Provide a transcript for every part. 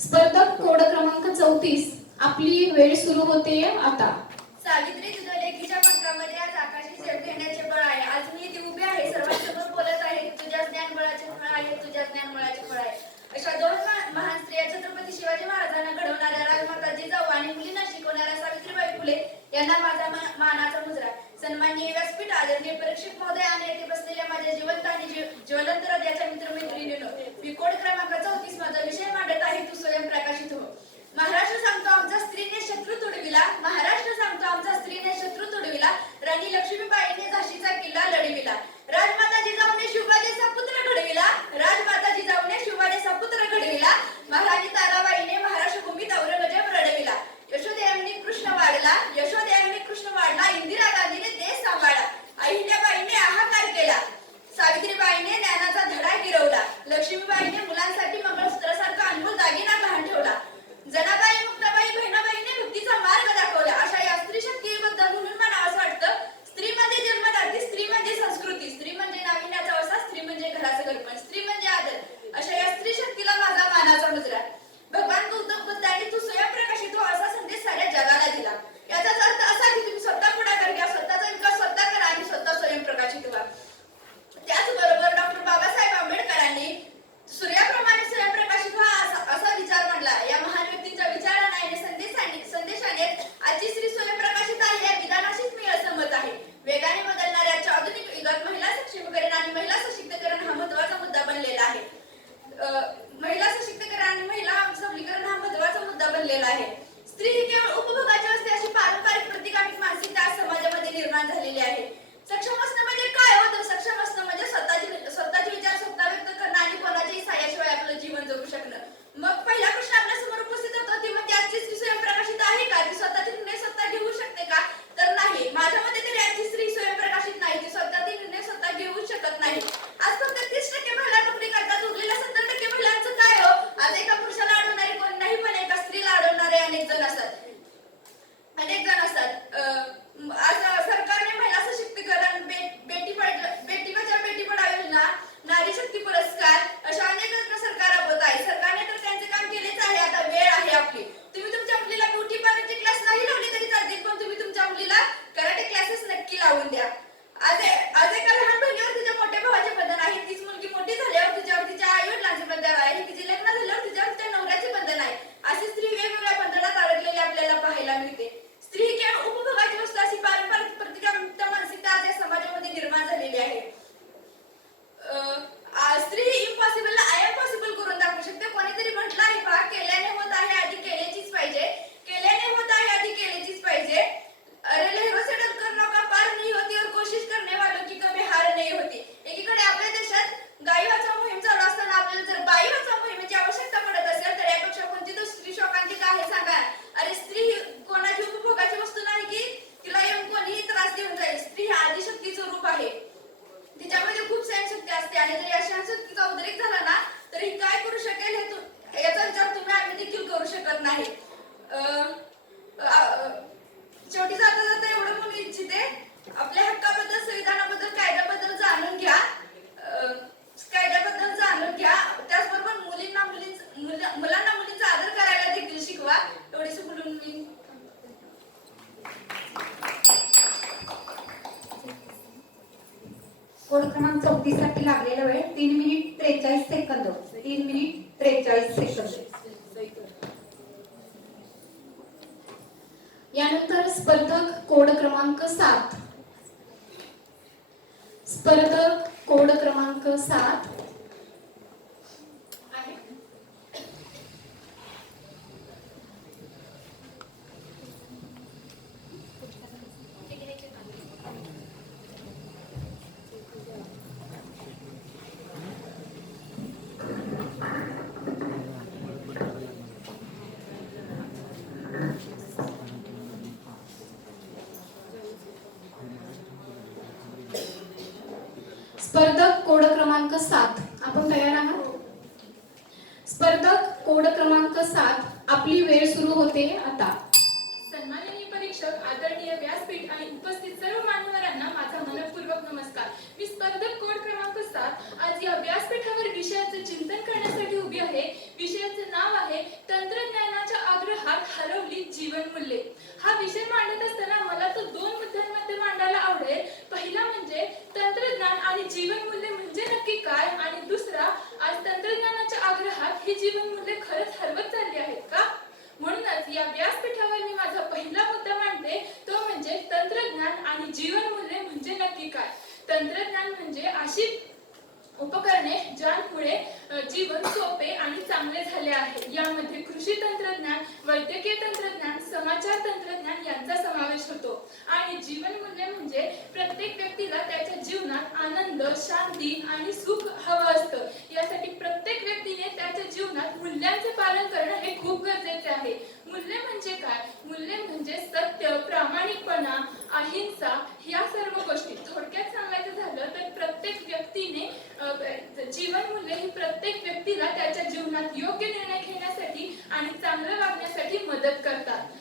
स्पर्धक कोड क्रमांक चौतीस. आपली वेळ सुरू होते आता. सावित्री तुझ्या पंखामध्ये आज आकाशी झेप घेण्याचे बळ आहे. आज मी ती उभी आहे. सर्वांसोबत बोलत आहे. तुझ्या ज्ञान बळाचे फळ आहे. तुझ्या ज्ञान बळाचे फळ आहे. अशा दोन महान स्त्रिया छत्रपती शिवाजी महाराजांना घडवणाऱ्या राजमाता जिजाऊ आणि मुलींना शिकवणाऱ्या सावित्रीबाई फुले यांना माझा मानाचा मुजरा सन्माननीय व्यासपीठ आदरणीय परीक्षक महोदय आणि येथे बसलेल्या माझ्या जिवंत आणि ज्वलंत हृदयाच्या मित्रमैत्रिणीनो मी कोड क्रमांक चौतीस माझा विषय मांडत महाराष्ट्र सांगतो आमचा स्त्रीने शत्रू तुडविला. महाराष्ट्र सांगतो आमचा स्त्रीने शत्रू तुडविला. राणी लक्ष्मी शकेल हे याचा विचार तुम्ही आम्ही देखील करू शकत नाही. शेवटी जाता जाता एवढं म्हणू इच्छिते आपल्या हक्काबद्दल संविधानाबद्दल कायद्याबद्दल जाणून घ्या. कायद्याबद्दल जाणून घ्या. त्याचबरोबर मुलींना मुलींच मुलांना कोड क्रमांक चौतीससाठी लागलेला वेळ तीन मिनिट त्रेचाळीस सेकंद. तीन मिनिट त्रेचाळीस सेकंद. यानंतर स्पर्धक कोड क्रमांक सात. स्पर्धक कोड क्रमांक सात. स्पर्धक कोड क्रमांक सात. आपण तयार आहात? हो. स्पर्धक कोड क्रमांक सात आपली वेळ सुरू होते आता. सन्माननीय परीक्षक आदरणीय व्यासपीठ आणि उपस्थित सर्व मान्यवरांना माझा मनपूर्वक नमस्कार. मी स्पर्धक कोड क्रमांक सात आज या व्यासपीठावर विषयाचे चिंतन करण्यासाठी उभी आहे. विषयाचे नाव आहे तंत्रज्ञानाच्या आग्रहात हरवली जीवन मूल्ये. हा विषय मांडत असताना आवडेल पहिला म्हणजे तंत्रज्ञान आणि जीवन मूल्य म्हणजे नक्की काय? आणि दुसरा आज तंत्रज्ञानाच्या आग्रहात ही जीवन मूल्य खरंच हरवत चालली आहेत का? म्हणूनच या व्यासपीठावर मी माझा पहिला मुद्दा मांडते. तो म्हणजे तंत्रज्ञान आणि जीवन मूल्य म्हणजे नक्की काय? तंत्रज्ञान म्हणजे अशी उपकरणे ज्यांमुळे जीवन सोपे आणि चांगले झाले आहे. यामध्ये कृषी तंत्रज्ञान वैद्यकीय तंत्रज्ञान समाचार तंत्रज्ञान यांचा समावेश होतो. आणि जीवन मूल्य म्हणजे प्रत्येक व्यक्तीला त्याच्या जीवनात आनंद शांती आणि सुख हवं असतं यासाठी प्रत्येक व्यक्तीने त्याच्या जीवनात मूल्यांचे पालन करणं हे खूप गरजेचे आहे मूल्य म्हणजे काय मूल्य म्हणजे सत्य प्रामाणिकपणा अहिंसा या सर्व गोष्टी थोडक्यात सांगायचं झालं तर प्रत्येक व्यक्तीने अ, जीवन मूल्य ही प्रत्येक व्यक्तीला त्याच्या जीवनात योग्य निर्णय घेण्यासाठी आणि चांगलं वागण्यासाठी मदत करतात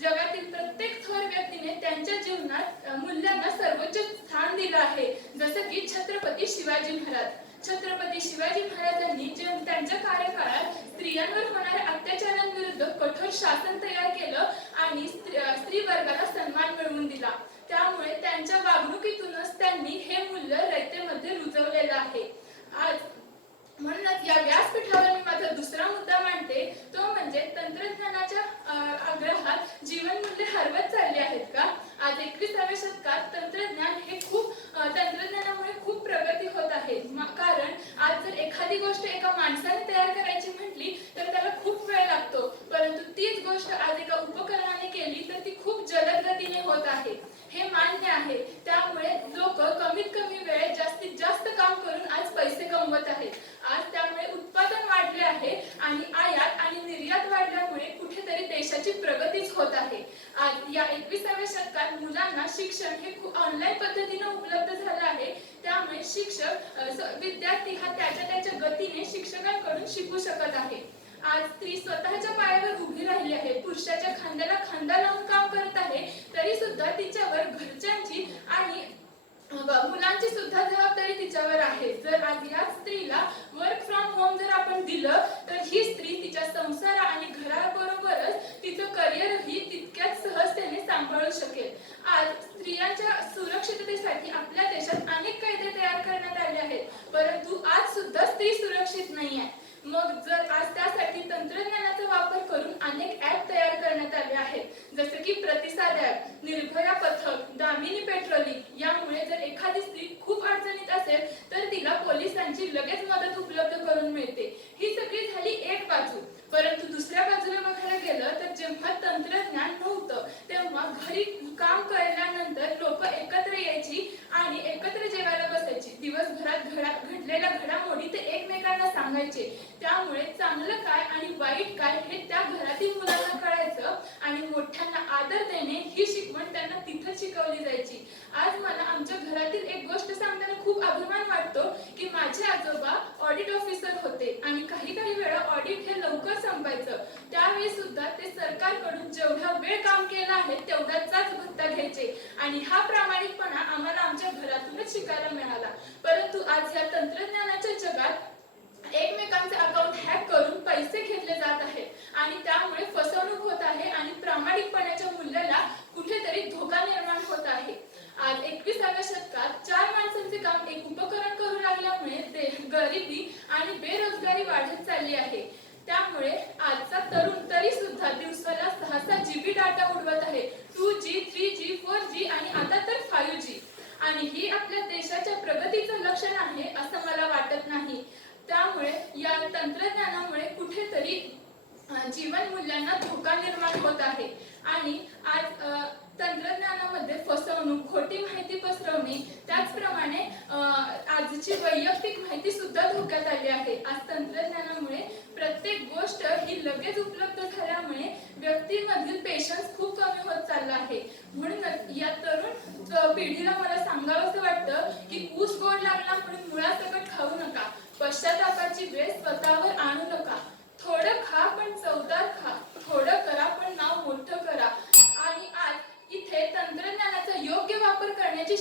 जगातील प्रत्येक थोर व्यक्तीने त्यांच्या जीवनात मूल्यांना सर्वोच्च स्थान दिलं आहे. जसं की छत्रपती शिवाजी महाराज. छत्रपती शिवाजी महाराजांनी त्यांच्या कार्यकाळात स्त्रियांवर होणाऱ्या अत्याचारांविरुद्ध कठोर शासन तयार केलं आणि स्त्री वर्गाला सन्मान मिळवून दिला त्यामुळे त्यांच्या वागणुकीतूनच त्यांनी हे मूल्य रयतेमध्ये रुजवलेलं आहे आज म्हणूनच या व्यासपीठावर मी माझा दुसरा मुद्दा मांडते तो म्हणजे तंत्रज्ञानाच्या अ, आग्रहात जीवन मूल्य हरवत चालली आहेत का आज एकविसाव्या शतकात तंत्रज्ञान हे खूप अ, तंत्रज्ञानामुळे खूप प्रगती होत आहे म- कारण आज जर एखादी गोष्ट एका माणसाने तयार करायची म्हटली तर त्याला खूप वेळ लागतो परंतु तीच गोष्ट आज एका उपकरणाने केली तर ती खूप जलद गतीने होत आहे हे मान्य आहे त्यामुळे लोक कमीत कमी वेळेत जास्तीत जास्त काम करून आज पैसे कमवत आहेत आज त्यामुळे उत्पादन वाढले आहे आणि आयात आणि निर्यात वाढल्यामुळे कुठेतरी देशाची प्रगतीच होत आहे आज या एकविसाव्या शतकात मुलांना शिक्षण हे खूप ऑनलाईन पद्धतीने उपलब्ध झालं आहे. त्यामुळे शिक्षक विद्यार्थी हा त्याच्या त्याच्या गतीने शिक्षकांकडून शिकू शकत आहे. आज स्त्री स्वतःच्या पायावर उभी राहिली आहे. पुरुषाच्या खांद्याला खांदा लावून काम करत आहे. तरी सुद्धा तिच्यावर घर मुलांची सुद्धा जबाबदारी तिच्यावर आहे. जर आज या स्त्रीला वर्क फ्रॉम होम जर आपण दिलं तर ही स्त्री तिच्या संसार आणि घराबरोबरच तिचं करिअरही तितक्याच सहजतेने सांभाळू शकेल. आज स्त्रियांच्या सुर आपल्या देशात अनेक कायदे तयार करण्यात आले आहेत परंतु आज सुद्धा स्त्री सुरक्षित नाही आहे मग जर आज त्यासाठी तंत्रज्ञानाचा वापर करून अनेक ऍप तयार करण्यात आले आहेत जसे की प्रतिसाद ऍप निर्भया पथक दामिनी पेट्रोलिंग यामुळे जर एखादी स्त्री खूप अडचणीत असेल तर तिला पोलिसांची लगेच मदत उपलब्ध करून मिळते. ही सगळी झाली एक बाजू. परंतु दुसऱ्या बाजूला बघायला गेलं तर जेव्हा तंत्रज्ञान नव्हतं तेव्हा घरी काम केल्यानंतर लोक एकत्र यायची आणि एकत्र जेवायला बसायची. दिवसभरात घडा घडलेल्या घडामोडी ते एकमेकांना सांगायचे. त्यामुळे चांगलं काय आणि वाईट काय हे त्या घरातील मुलांना कळायचं आणि मोठ्यांना आदर देणे ही शिकवण त्यांना तिथं शिकवली जायची. आज मला आमच्या घरातील एक गोष्ट सांगताना खूप अभिमान वाटतो की माझे आजोबा ऑडिट ऑफिसर होते आणि काही काही वेळा ऑडिट हे लवकर संपायचं. त्यावेळी सुद्धा ते सरकारकडून जेवढा वेळ काम केलं आहे तेवढाचाच भत्ता घ्यायचे. आणि हा प्रामाणिकपणा आम्हाला आमच्या घरातूनच शिकायला मिळाला. परंतु आज या तंत्रज्ञानाच्या जगात एकमेकांचे अकाउंट हॅक करून पैसे घेतले जात आहेत. आणि त्यामुळे फसवणूक होत आहे आणि प्रामाणिकपणाच्या मूल्याला कुठेतरी धोका निर्माण होत आहे. आज एकविसाव्या शतकात चार माणसांचे काम एक उपकरण करू लागल्यामुळे गरिबी आणि बेरोजगारी वाढत चालली आहे. त्यामुळे आजचा तरुण तरी सुद्धा दिवसाला सहसा जीबी डाटा उडवत आहे. Two G three G four G आणि आता तर फाईव्ह जी आणि ही आपल्या देशाच्या प्रगतीचं लक्षण आहे असं मला वाटत नाही. त्यामुळे या तंत्रज्ञानामुळे कुठेतरी जीवन मूल्यांना धोका निर्माण होत आहे. आणि आज तंत्रज्ञानामध्ये फसवणूक खोटी माहिती पसरवणे त्याचप्रमाणे आजची वैयक्तिक माहिती सुद्धा धोक्यात आली आहे. आज तंत्रज्ञानामुळे प्रत्येक गोष्ट ही लगेच उपलब्ध झाल्यामुळे व्यक्तीमधील पेशन्स खूप कमी होत चालला आहे. म्हणूनच या तरुण पिढीला मला सांगावं असं वाटतं की ऊस गोड लागला म्हणून मुळासकट खाऊ नका. पश्चातापाची वेळ स्वतःवर आणू नका. थोडं खा पण चवदार खा. थोडं करा पण नाव मोठं करा.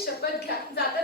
शपथ घ्या. जाता